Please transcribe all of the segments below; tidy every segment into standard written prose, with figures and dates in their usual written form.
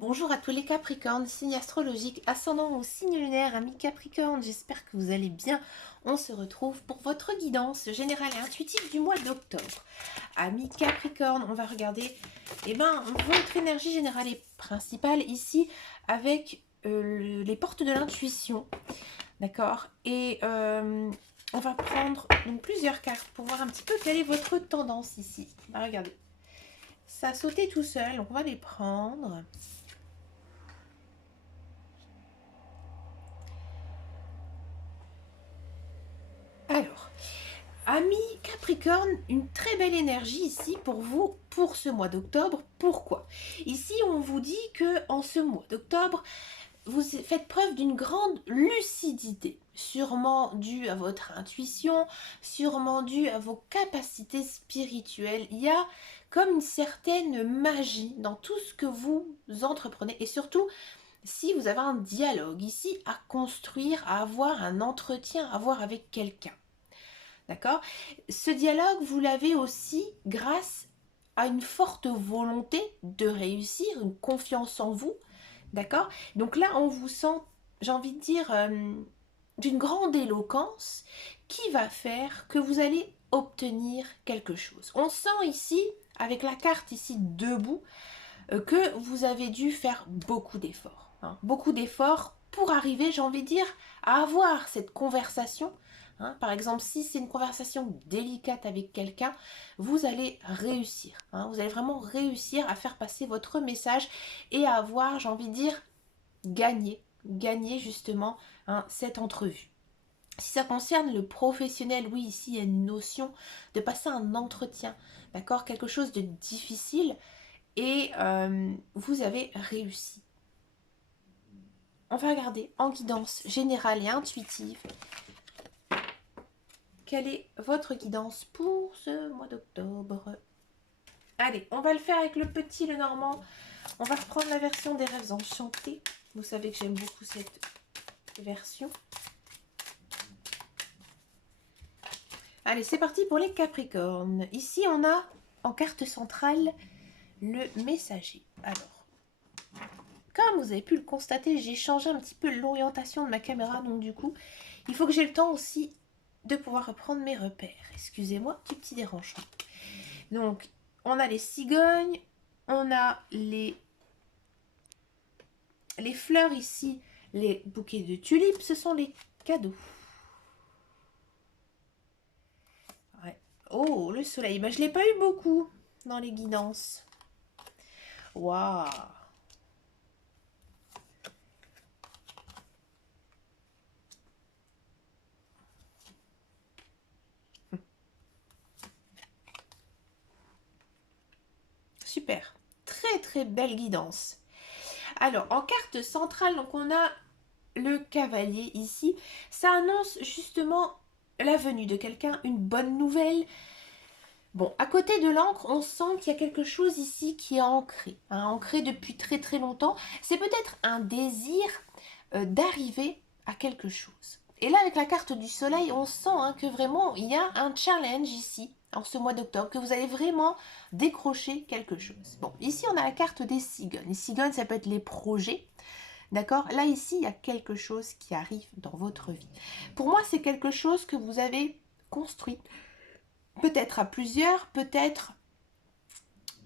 Bonjour à tous les Capricornes, signe astrologique, ascendant au signe lunaire, amis Capricorne, j'espère que vous allez bien. On se retrouve pour votre guidance générale et intuitive du mois d'octobre. Amis Capricorne, on va regarder votre énergie générale et principale ici avec les portes de l'intuition, d'accord. Et on va prendre donc, plusieurs cartes pour voir un petit peu quelle est votre tendance ici. On va regarder. Ça a sauté tout seul, donc on va les prendre. Alors, amis Capricorne, une très belle énergie ici pour vous pour ce mois d'octobre. Pourquoi? Ici, on vous dit que en ce mois d'octobre, vous faites preuve d'une grande lucidité, sûrement due à votre intuition, sûrement due à vos capacités spirituelles. Il y a comme une certaine magie dans tout ce que vous entreprenez et surtout si vous avez un dialogue ici à construire, à avoir un entretien à avoir avec quelqu'un. D'accord? Ce dialogue, vous l'avez aussi grâce à une forte volonté de réussir, une confiance en vous. D'accord? Donc là, on vous sent, j'ai envie de dire, d'une grande éloquence qui va faire que vous allez obtenir quelque chose. On sent ici, avec la carte ici debout, que vous avez dû faire beaucoup d'efforts. Hein, beaucoup d'efforts pour arriver, j'ai envie de dire, à avoir cette conversation. Hein, par exemple, si c'est une conversation délicate avec quelqu'un, vous allez réussir. Hein, vous allez vraiment réussir à faire passer votre message et à avoir, j'ai envie de dire, gagner justement cette entrevue. Si ça concerne le professionnel, oui, ici il y a une notion de passer un entretien, d'accord, quelque chose de difficile, et vous avez réussi. On va regarder en guidance générale et intuitive quelle est votre guidance pour ce mois d'octobre. Allez, on va le faire avec le petit, le normand. On va reprendre la version des rêves enchantés. Vous savez que j'aime beaucoup cette version. Allez, c'est parti pour les Capricornes. Ici, on a en carte centrale le messager. Alors, comme vous avez pu le constater, j'ai changé un petit peu l'orientation de ma caméra, donc du coup, il faut que j'ai le temps aussi de pouvoir reprendre mes repères. Excusez-moi, petit dérangement. Donc, on a les cigognes, on a les fleurs ici, les bouquets de tulipes, ce sont les cadeaux. Ouais. Oh, le soleil, ben, je ne l'ai pas eu beaucoup dans les guidances. Waouh! Super, très très belle guidance. Alors, en carte centrale, donc on a le cavalier ici. Ça annonce justement la venue de quelqu'un, une bonne nouvelle. Bon, à côté de l'encre, on sent qu'il y a quelque chose ici qui est ancré, hein, ancré depuis très très longtemps. C'est peut-être un désir d'arriver à quelque chose. Et là, avec la carte du soleil, on sent que vraiment, il y a un challenge ici, en ce mois d'octobre, que vous allez vraiment décrocher quelque chose. Bon, ici, on a la carte des cigognes. Les cigognes, ça peut être les projets. D'accord? Là, ici, il y a quelque chose qui arrive dans votre vie. Pour moi, c'est quelque chose que vous avez construit. Peut-être à plusieurs, peut-être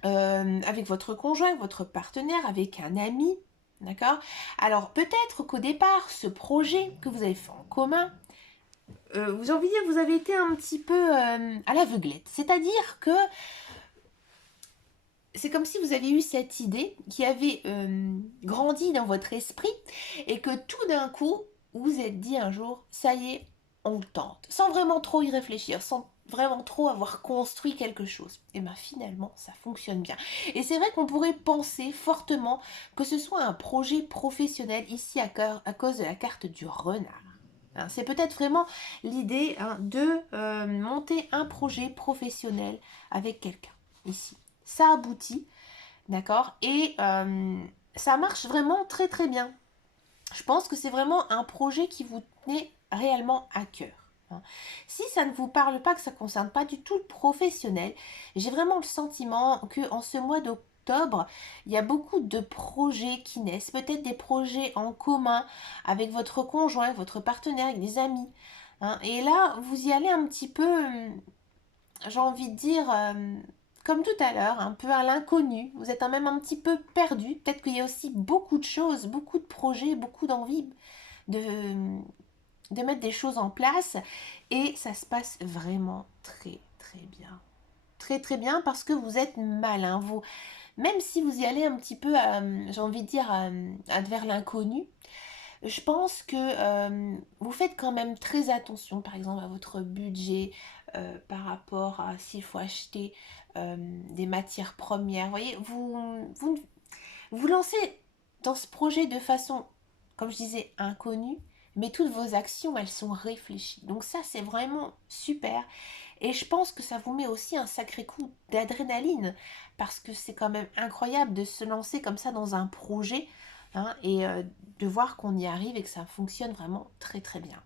avec votre conjoint, votre partenaire, avec un ami. D'accord? Alors, peut-être qu'au départ, ce projet que vous avez fait en commun, vous avez envie de dire que vous avez été un petit peu à l'aveuglette. C'est-à-dire que c'est comme si vous avez eu cette idée qui avait grandi dans votre esprit et que tout d'un coup, vous vous êtes dit un jour, ça y est, on le tente. Sans vraiment trop y réfléchir, sans vraiment trop avoir construit quelque chose. Et bien finalement, ça fonctionne bien. Et c'est vrai qu'on pourrait penser fortement que ce soit un projet professionnel ici à cause de la carte du renard. Hein, c'est peut-être vraiment l'idée de monter un projet professionnel avec quelqu'un ici. Ça aboutit, d'accord? Et ça marche vraiment très très bien. Je pense que c'est vraiment un projet qui vous tenait réellement à cœur. Hein. Si ça ne vous parle pas, que ça ne concerne pas du tout le professionnel, j'ai vraiment le sentiment que en ce mois d'octobre, il y a beaucoup de projets qui naissent, peut-être des projets en commun avec votre conjoint, votre partenaire, avec des amis, hein. Et là, vous y allez un petit peu, j'ai envie de dire, comme tout à l'heure, un peu à l'inconnu. Vous êtes même un petit peu perdu. Peut-être qu'il y a aussi beaucoup de choses, beaucoup de projets, beaucoup d'envie de, de mettre des choses en place. Et ça se passe vraiment très très bien. Très très bien parce que vous êtes malin. Vous, même si vous y allez un petit peu, j'ai envie de dire, vers l'inconnu, je pense que vous faites quand même très attention, par exemple, à votre budget par rapport à s'il faut acheter des matières premières. Vous voyez, vous lancez dans ce projet de façon, comme je disais, inconnue, mais toutes vos actions, elles sont réfléchies. Donc ça, c'est vraiment super. Et je pense que ça vous met aussi un sacré coup d'adrénaline, parce que c'est quand même incroyable de se lancer comme ça dans un projet, hein, et de voir qu'on y arrive et que ça fonctionne vraiment très très bien,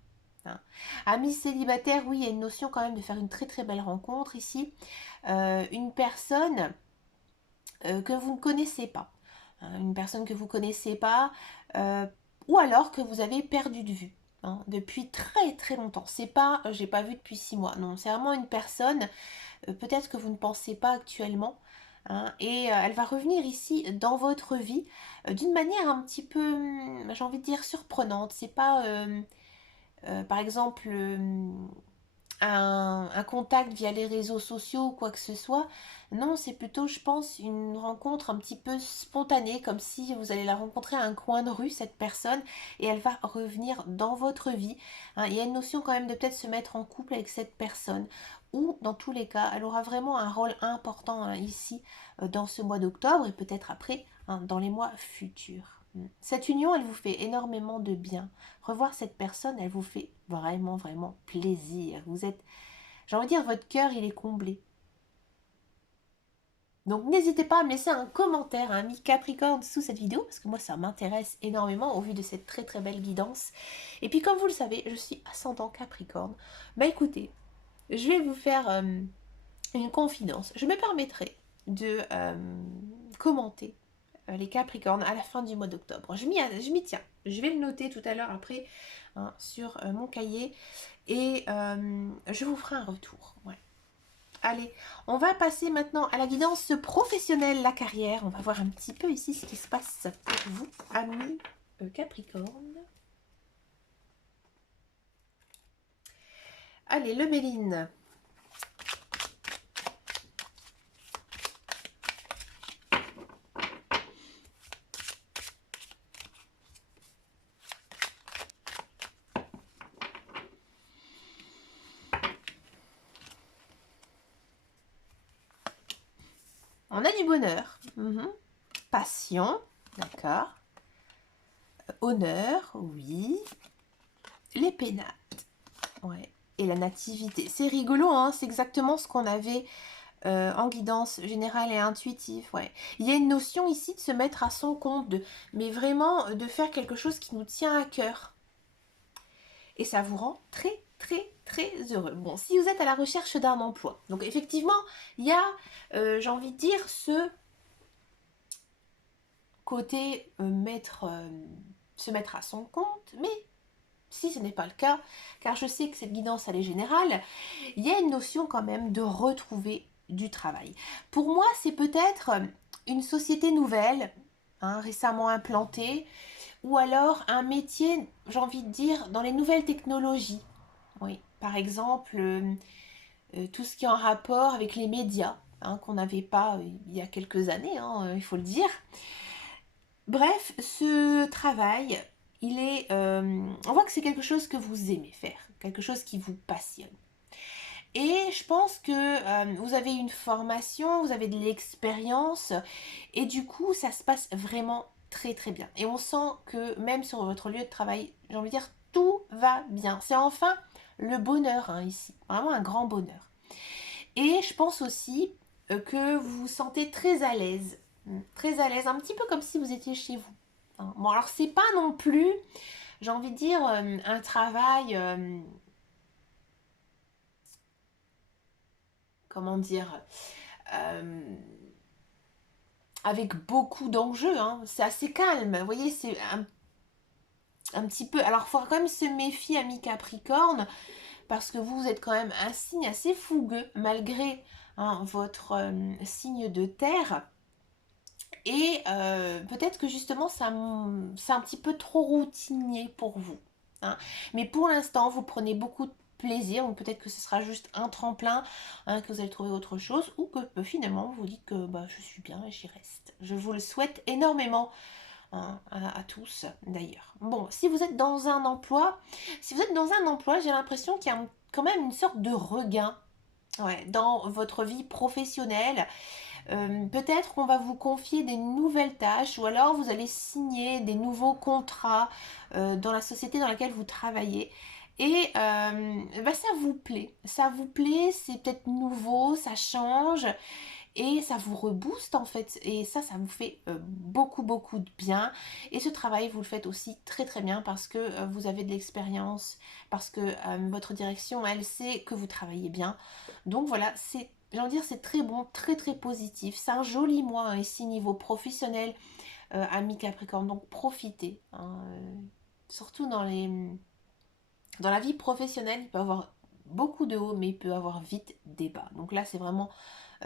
hein. Amis célibataires, oui, il y a une notion quand même de faire une très très belle rencontre ici. Une personne que vous ne connaissez pas, hein, une personne que vous ne connaissez pas, euh, ou alors que vous avez perdu de vue, hein, depuis très très longtemps. C'est pas, j'ai pas vu depuis 6 mois, non, c'est vraiment une personne, peut-être que vous ne pensez pas actuellement, hein, et elle va revenir ici dans votre vie d'une manière un petit peu, j'ai envie de dire, surprenante. C'est pas, par exemple, un contact via les réseaux sociaux ou quoi que ce soit. Non, c'est plutôt, je pense, une rencontre un petit peu spontanée, comme si vous allez la rencontrer à un coin de rue, cette personne, et elle va revenir dans votre vie, hein. Il y a une notion quand même de peut-être se mettre en couple avec cette personne, ou dans tous les cas, elle aura vraiment un rôle important, hein, ici, dans ce mois d'octobre, et peut-être après, hein, dans les mois futurs. Cette union, elle vous fait énormément de bien. Revoir cette personne, elle vous fait vraiment, vraiment plaisir. Vous êtes, j'ai envie de dire, votre cœur, il est comblé. Donc n'hésitez pas à me laisser un commentaire, un ami Capricorne sous cette vidéo, parce que moi ça m'intéresse énormément au vu de cette très très belle guidance. Et puis comme vous le savez, je suis ascendant Capricorne. Bah écoutez, je vais vous faire une confidence. Je me permettrai de commenter les Capricornes à la fin du mois d'octobre. Je m'y tiens. Je vais le noter tout à l'heure après, hein, sur mon cahier, et je vous ferai un retour. Ouais. Allez, on va passer maintenant à la guidance professionnelle, la carrière. On va voir un petit peu ici ce qui se passe pour vous, amis Capricorne. Allez, le Méline. On a du bonheur. Passion, d'accord. Honneur, oui. Les pénates, ouais. Et la nativité. C'est rigolo, hein, c'est exactement ce qu'on avait en guidance générale et intuitive, ouais. Il y a une notion ici de se mettre à son compte, mais vraiment de faire quelque chose qui nous tient à cœur. Et ça vous rend très très très heureux. Bon, si vous êtes à la recherche d'un emploi, donc effectivement, il y a, j'ai envie de dire, ce côté se mettre à son compte, mais si ce n'est pas le cas, car je sais que cette guidance elle est générale, il y a une notion quand même de retrouver du travail. Pour moi, c'est peut-être une société nouvelle, hein, récemment implantée, ou alors un métier, j'ai envie de dire, dans les nouvelles technologies. Oui, par exemple, tout ce qui est en rapport avec les médias, hein, qu'on n'avait pas il y a quelques années, hein, il faut le dire. Bref, ce travail, on voit que c'est quelque chose que vous aimez faire, quelque chose qui vous passionne. Et je pense que vous avez une formation, vous avez de l'expérience, et du coup, ça se passe vraiment très très bien. Et on sent que même sur votre lieu de travail, j'ai envie de dire, tout va bien. C'est enfin le bonheur, hein, ici, vraiment un grand bonheur. Et je pense aussi que vous vous sentez très à l'aise, un petit peu comme si vous étiez chez vous, hein. Bon, alors c'est pas non plus, j'ai envie de dire, un travail, comment dire, euh, avec beaucoup d'enjeux, hein. C'est assez calme, vous voyez, c'est un petit peu... Alors, il faudra quand même se méfier, ami Capricorne, parce que vous êtes quand même un signe assez fougueux, malgré hein, votre signe de terre. Et peut-être que justement, c'est un petit peu trop routinier pour vous. Hein. Mais pour l'instant, vous prenez beaucoup de plaisir, ou peut-être que ce sera juste un tremplin, hein, que vous allez trouver autre chose, ou que finalement, vous dites que bah, je suis bien et j'y reste. Je vous le souhaite énormément. Hein, à tous d'ailleurs. Bon, si vous êtes dans un emploi, j'ai l'impression qu'il y a quand même une sorte de regain ouais, dans votre vie professionnelle. Peut-être qu'on va vous confier des nouvelles tâches ou alors vous allez signer des nouveaux contrats dans la société dans laquelle vous travaillez. Et bah, ça vous plaît, c'est peut-être nouveau, ça change et ça vous rebooste en fait. Et ça vous fait beaucoup de bien. Et ce travail, vous le faites aussi très bien parce que vous avez de l'expérience, parce que votre direction, elle sait que vous travaillez bien. Donc voilà, j'ai envie de dire, c'est très bon, très positif. C'est un joli mois hein, ici niveau professionnel, ami Capricorne. Donc profitez. Hein, surtout dans la vie professionnelle, il peut y avoir beaucoup de hauts, mais il peut y avoir vite des bas. Donc là, c'est vraiment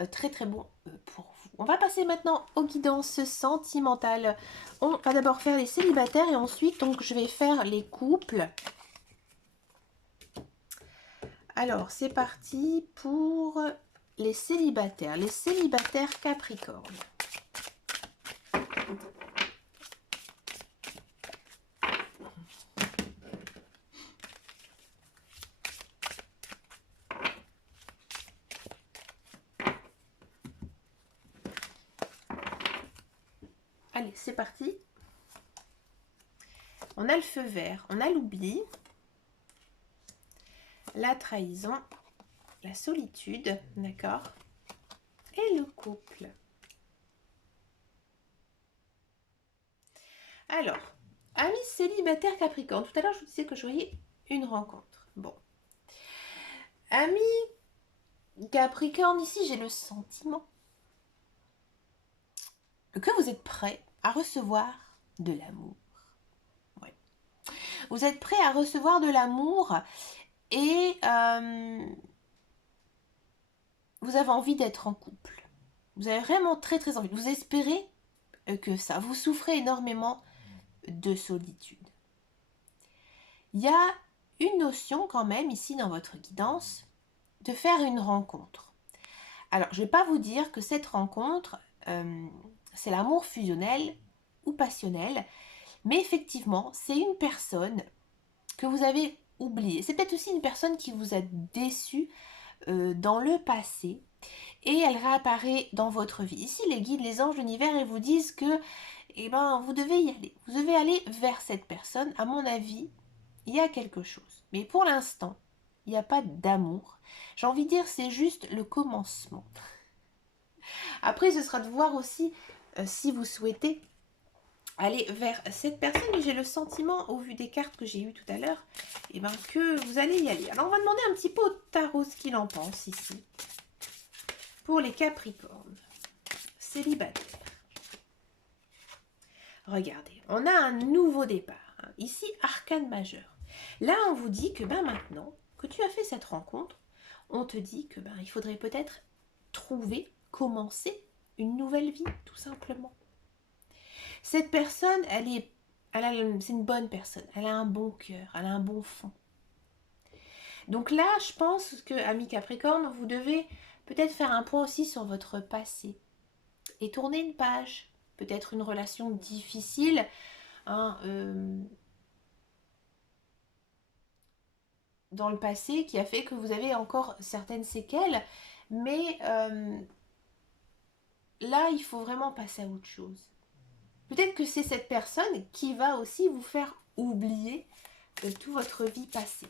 très bon pour vous. On va passer maintenant aux guidances sentimentales. On va d'abord faire les célibataires et ensuite, donc, je vais faire les couples. Alors, c'est parti pour les célibataires Capricorne. Allez, c'est parti. On a le feu vert, on a l'oubli, la trahison, la solitude, d'accord, et le couple. Alors, amis célibataires Capricorne, tout à l'heure je vous disais que je voyais une rencontre. Bon. Amis Capricorne, ici j'ai le sentiment que vous êtes prêt à recevoir de l'amour. Ouais. Vous êtes prêt à recevoir de l'amour et vous avez envie d'être en couple. Vous avez vraiment très envie. Vous espérez que ça. Vous souffrez énormément de solitude. Il y a une notion quand même ici dans votre guidance de faire une rencontre. Alors, je ne vais pas vous dire que cette rencontre, c'est l'amour fusionnel ou passionnel, mais effectivement, c'est une personne que vous avez oubliée. C'est peut-être aussi une personne qui vous a déçu dans le passé et elle réapparaît dans votre vie. Ici, les guides, les anges, l'univers, ils vous disent que eh ben, vous devez y aller. Vous devez aller vers cette personne. À mon avis, il y a quelque chose. Mais pour l'instant, il n'y a pas d'amour. J'ai envie de dire, c'est juste le commencement. Après, ce sera de voir aussi si vous souhaitez aller vers cette personne. Mais j'ai le sentiment, au vu des cartes que j'ai eues tout à l'heure, eh ben, que vous allez y aller. Alors, on va demander un petit peu au tarot ce qu'il en pense ici. Pour les Capricornes, célibataires. Regardez, on a un nouveau départ. Hein. Ici, arcane majeur. Là, on vous dit que ben, maintenant que tu as fait cette rencontre, on te dit que ben, il faudrait peut-être commencer une nouvelle vie, tout simplement. Cette personne, c'est une bonne personne. Elle a un bon cœur, elle a un bon fond. Donc là, je pense que, ami Capricorne, vous devez peut-être faire un point aussi sur votre passé et tourner une page. Peut-être une relation difficile, hein, dans le passé qui a fait que vous avez encore certaines séquelles, mais là, il faut vraiment passer à autre chose. Peut-être que c'est cette personne qui va aussi vous faire oublier toute votre vie passée.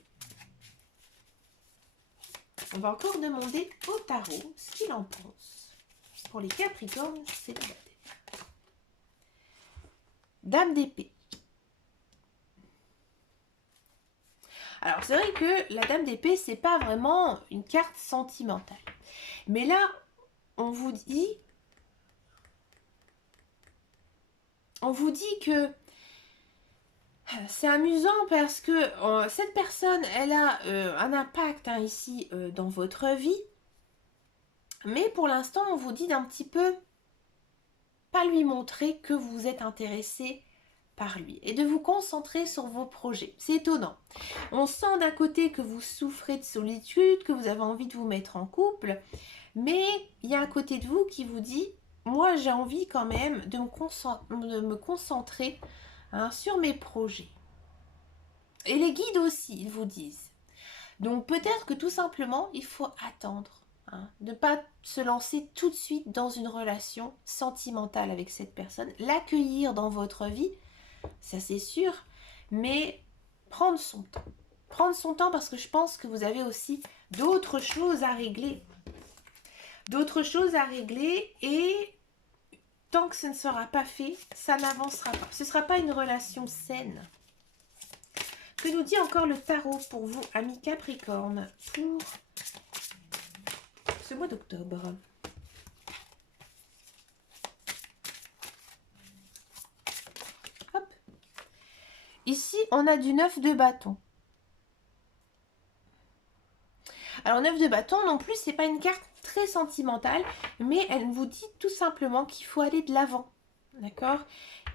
On va encore demander au tarot ce qu'il en pense pour les Capricornes célibataires. Dame d'épée. Alors c'est vrai que la Dame d'épée, c'est pas vraiment une carte sentimentale. Mais là, on vous dit on vous dit que c'est amusant parce que cette personne, elle a un impact hein, ici dans votre vie. Mais pour l'instant, on vous dit d'un petit peu pas lui montrer que vous êtes intéressé par lui et de vous concentrer sur vos projets. C'est étonnant. On sent d'un côté que vous souffrez de solitude, que vous avez envie de vous mettre en couple, mais il y a un côté de vous qui vous dit, moi j'ai envie quand même de me concentrer hein, sur mes projets. Et les guides aussi, ils vous disent. Donc peut-être que tout simplement, il faut attendre. Hein, ne pas se lancer tout de suite dans une relation sentimentale avec cette personne. L'accueillir dans votre vie, ça c'est sûr, mais prendre son temps. Prendre son temps parce que je pense que vous avez aussi d'autres choses à régler. D'autres choses à régler et tant que ce ne sera pas fait, ça n'avancera pas. Ce ne sera pas une relation saine. Que nous dit encore le tarot pour vous, amis Capricorne, pour ce mois d'octobre? Hop. Ici, on a du 9 de bâton. Alors, 9 de bâton, non plus, c'est pas une carte très sentimentale, mais elle vous dit tout simplement qu'il faut aller de l'avant. D'accord?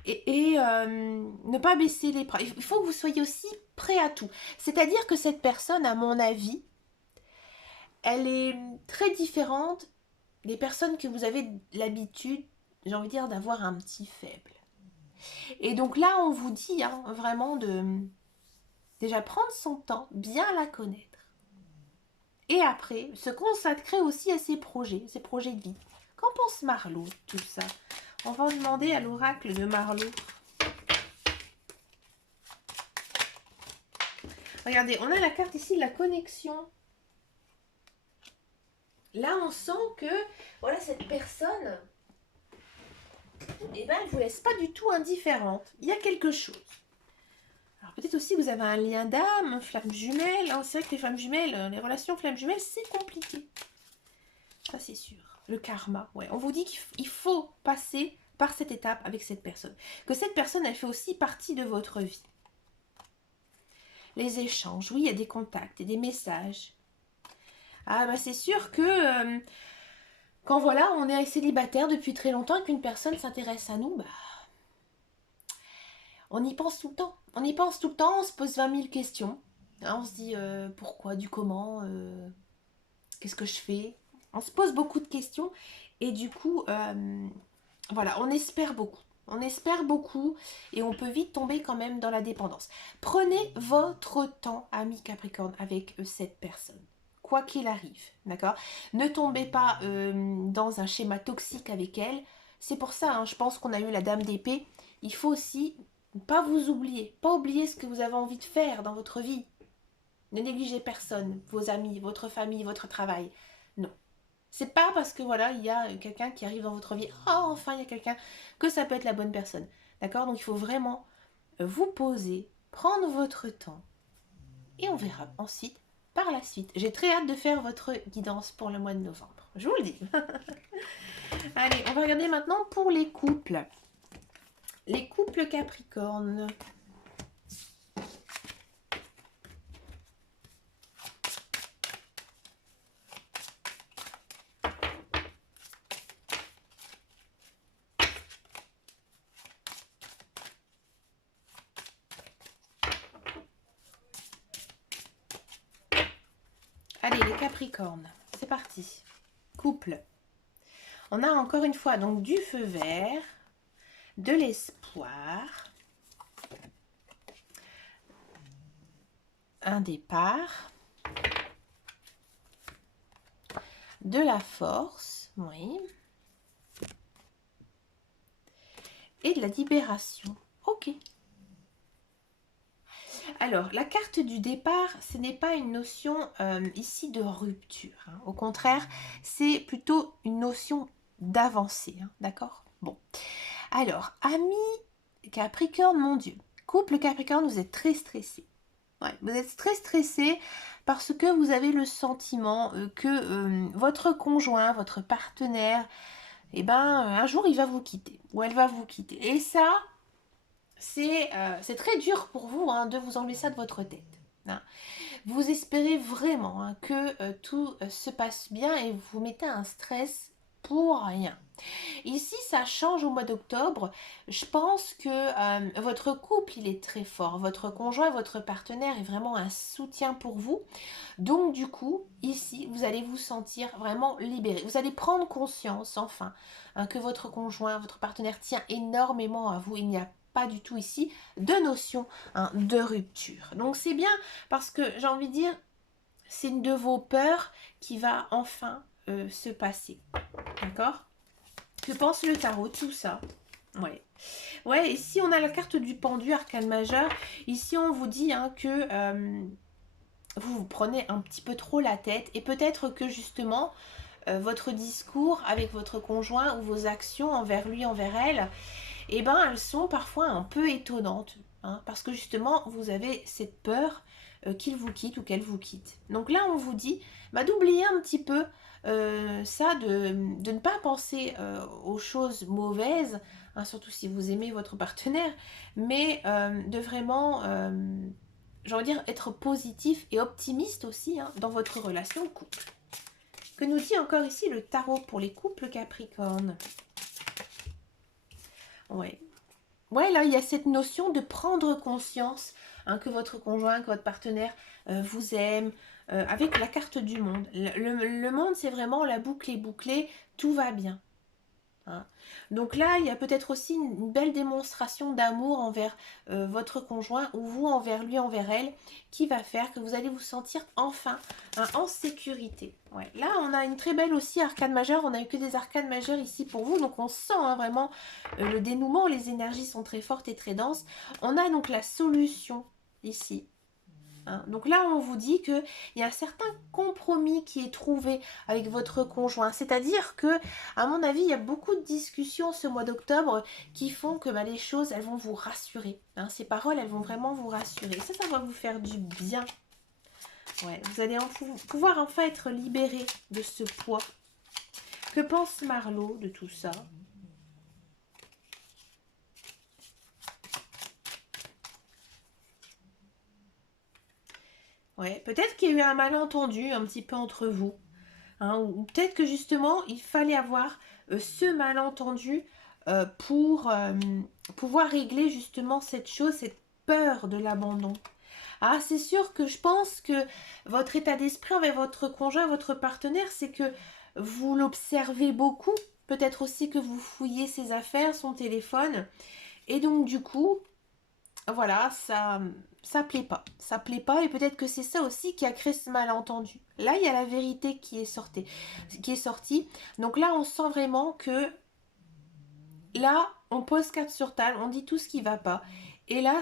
Et ne pas baisser les bras. Il faut que vous soyez aussi prêt à tout. C'est-à-dire que cette personne, à mon avis, elle est très différente des personnes que vous avez l'habitude, j'ai envie de dire, d'avoir un petit faible. Et donc là, on vous dit hein, vraiment de déjà prendre son temps, bien la connaître. Et après, se consacrer aussi à ses projets de vie. Qu'en pense Marlo, tout ça? On va demander à l'oracle de Marlo. Regardez, on a la carte ici de la connexion. Là, on sent que voilà, cette personne, eh ben, elle ne vous laisse pas du tout indifférente. Il y a quelque chose. Alors peut-être aussi que vous avez un lien d'âme, flamme jumelle. Hein, c'est vrai que les flammes jumelles, les relations flammes jumelles, c'est compliqué. Ça, c'est sûr. Le karma, ouais. On vous dit qu'il faut passer par cette étape avec cette personne. Que cette personne, elle fait aussi partie de votre vie. Les échanges, oui, il y a des contacts et des messages. Ah, bah c'est sûr que quand voilà, on est célibataire depuis très longtemps et qu'une personne s'intéresse à nous, bah, on y pense tout le temps. On y pense tout le temps, on se pose 20 000 questions. Hein, on se dit pourquoi, du comment, qu'est-ce que je fais? On se pose beaucoup de questions et du coup, voilà, on espère beaucoup. On espère beaucoup et on peut vite tomber quand même dans la dépendance. Prenez votre temps, ami Capricorne, avec cette personne. Quoi qu'il arrive, d'accord? Ne tombez pas dans un schéma toxique avec elle. C'est pour ça, hein, je pense qu'on a eu la dame d'épée. Il faut aussi pas vous oublier. Pas oublier ce que vous avez envie de faire dans votre vie. Ne négligez personne, vos amis, votre famille, votre travail. Non. C'est pas parce que voilà, il y a quelqu'un qui arrive dans votre vie, oh enfin il y a quelqu'un, que ça peut être la bonne personne. D'accord? Donc il faut vraiment vous poser, prendre votre temps et on verra ensuite par la suite. J'ai très hâte de faire votre guidance pour le mois de novembre. Je vous le dis. Allez, on va regarder maintenant pour les couples. Les couples Capricorne. Allez, les Capricornes, c'est parti. Couple. On a encore une fois donc du feu vert, de l'espoir, un départ, de la force, oui, et de la libération. Ok. Alors, la carte du départ, ce n'est pas une notion ici de rupture. Hein. Au contraire, c'est plutôt une notion d'avancée. Hein, d'accord? Bon. Alors, amis Capricorne, mon Dieu. Couple Capricorne, vous êtes très stressé. Ouais, vous êtes très stressé parce que vous avez le sentiment que votre conjoint, votre partenaire, eh ben, un jour, il va vous quitter. Ou elle va vous quitter. Et ça, c'est très dur pour vous hein, de vous enlever ça de votre tête. Hein. Vous espérez vraiment hein, que tout se passe bien et vous mettez un stress pour rien. Ici, ça change au mois d'octobre. Je pense que votre couple, il est très fort. Votre conjoint, votre partenaire est vraiment un soutien pour vous. Donc, du coup, ici, vous allez vous sentir vraiment libéré. Vous allez prendre conscience, enfin, hein, que votre conjoint, votre partenaire tient énormément à vous. Il n'y a pas du tout ici de notion hein, de rupture. Donc, c'est bien parce que j'ai envie de dire, c'est une de vos peurs qui va enfin se passer. D'accord? Que pense le tarot, tout ça? Ouais. Ouais, ici on a la carte du pendu, arcane majeur. Ici on vous dit hein, que vous vous prenez un petit peu trop la tête et peut-être que justement votre discours avec votre conjoint ou vos actions envers lui, envers elle, eh ben elles sont parfois un peu étonnantes. Hein, parce que justement vous avez cette peur qu'il vous quitte ou qu'elle vous quitte. Donc là on vous dit bah, d'oublier un petit peu ça, de ne pas penser aux choses mauvaises, hein, surtout si vous aimez votre partenaire, mais de vraiment, j'ai envie de dire, être positif et optimiste aussi hein, dans votre relation couple. Que nous dit encore ici le tarot pour les couples Capricorne? Ouais. Ouais, là, il y a cette notion de prendre conscience hein, que votre conjoint, que votre partenaire vous aime, avec la carte du monde. Le monde, c'est vraiment la boucle est bouclée, tout va bien. Hein. Donc là, il y a peut-être aussi une belle démonstration d'amour envers votre conjoint ou vous envers lui, envers elle, qui va faire que vous allez vous sentir enfin hein, en sécurité. Ouais. Là, on a une très belle aussi arcane majeure. On n'a eu que des arcanes majeures ici pour vous. Donc on sent hein, vraiment le dénouement. Les énergies sont très fortes et très denses. On a donc la solution ici. Hein. Donc là, on vous dit qu'il y a un certain compromis qui est trouvé avec votre conjoint. C'est-à-dire que, à mon avis, il y a beaucoup de discussions ce mois d'octobre qui font que bah, les choses, elles vont vous rassurer. Hein. Ces paroles, elles vont vraiment vous rassurer. Ça va vous faire du bien. Ouais, vous allez pouvoir enfin être libéré de ce poids. Que pense Marlo de tout ça? Ouais, peut-être qu'il y a eu un malentendu un petit peu entre vous. Hein, ou peut-être que justement, il fallait avoir ce malentendu pour pouvoir régler justement cette chose, cette peur de l'abandon. Ah, c'est sûr que je pense que votre état d'esprit envers votre conjoint, votre partenaire, c'est que vous l'observez beaucoup. Peut-être aussi que vous fouillez ses affaires, son téléphone. Et donc, du coup, voilà, ça plaît pas. Ça plaît pas et peut-être que c'est ça aussi qui a créé ce malentendu. Là, il y a la vérité qui est sortie. Donc là, on sent vraiment que là, on pose carte sur table, on dit tout ce qui va pas. Et là,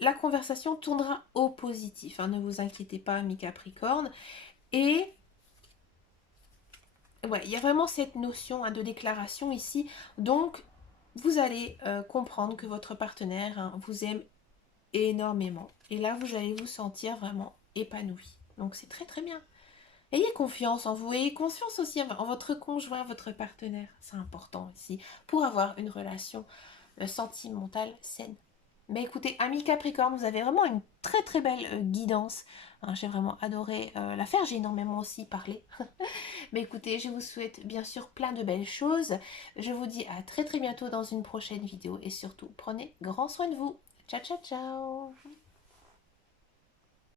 la conversation tournera au positif. Hein, ne vous inquiétez pas, mi Capricorne. Et ouais, il y a vraiment cette notion hein, de déclaration ici. Donc, vous allez comprendre que votre partenaire hein, vous aime énormément. Et là, vous allez vous sentir vraiment épanoui. Donc, c'est très très bien. Ayez confiance en vous, ayez confiance aussi en votre conjoint, votre partenaire. C'est important ici pour avoir une relation sentimentale saine. Mais écoutez, ami Capricorne, vous avez vraiment une très très belle guidance. Hein, j'ai vraiment adoré la faire, j'ai énormément aussi parlé. Mais écoutez, je vous souhaite bien sûr plein de belles choses. Je vous dis à très très bientôt dans une prochaine vidéo et surtout prenez grand soin de vous. Ciao ciao ciao.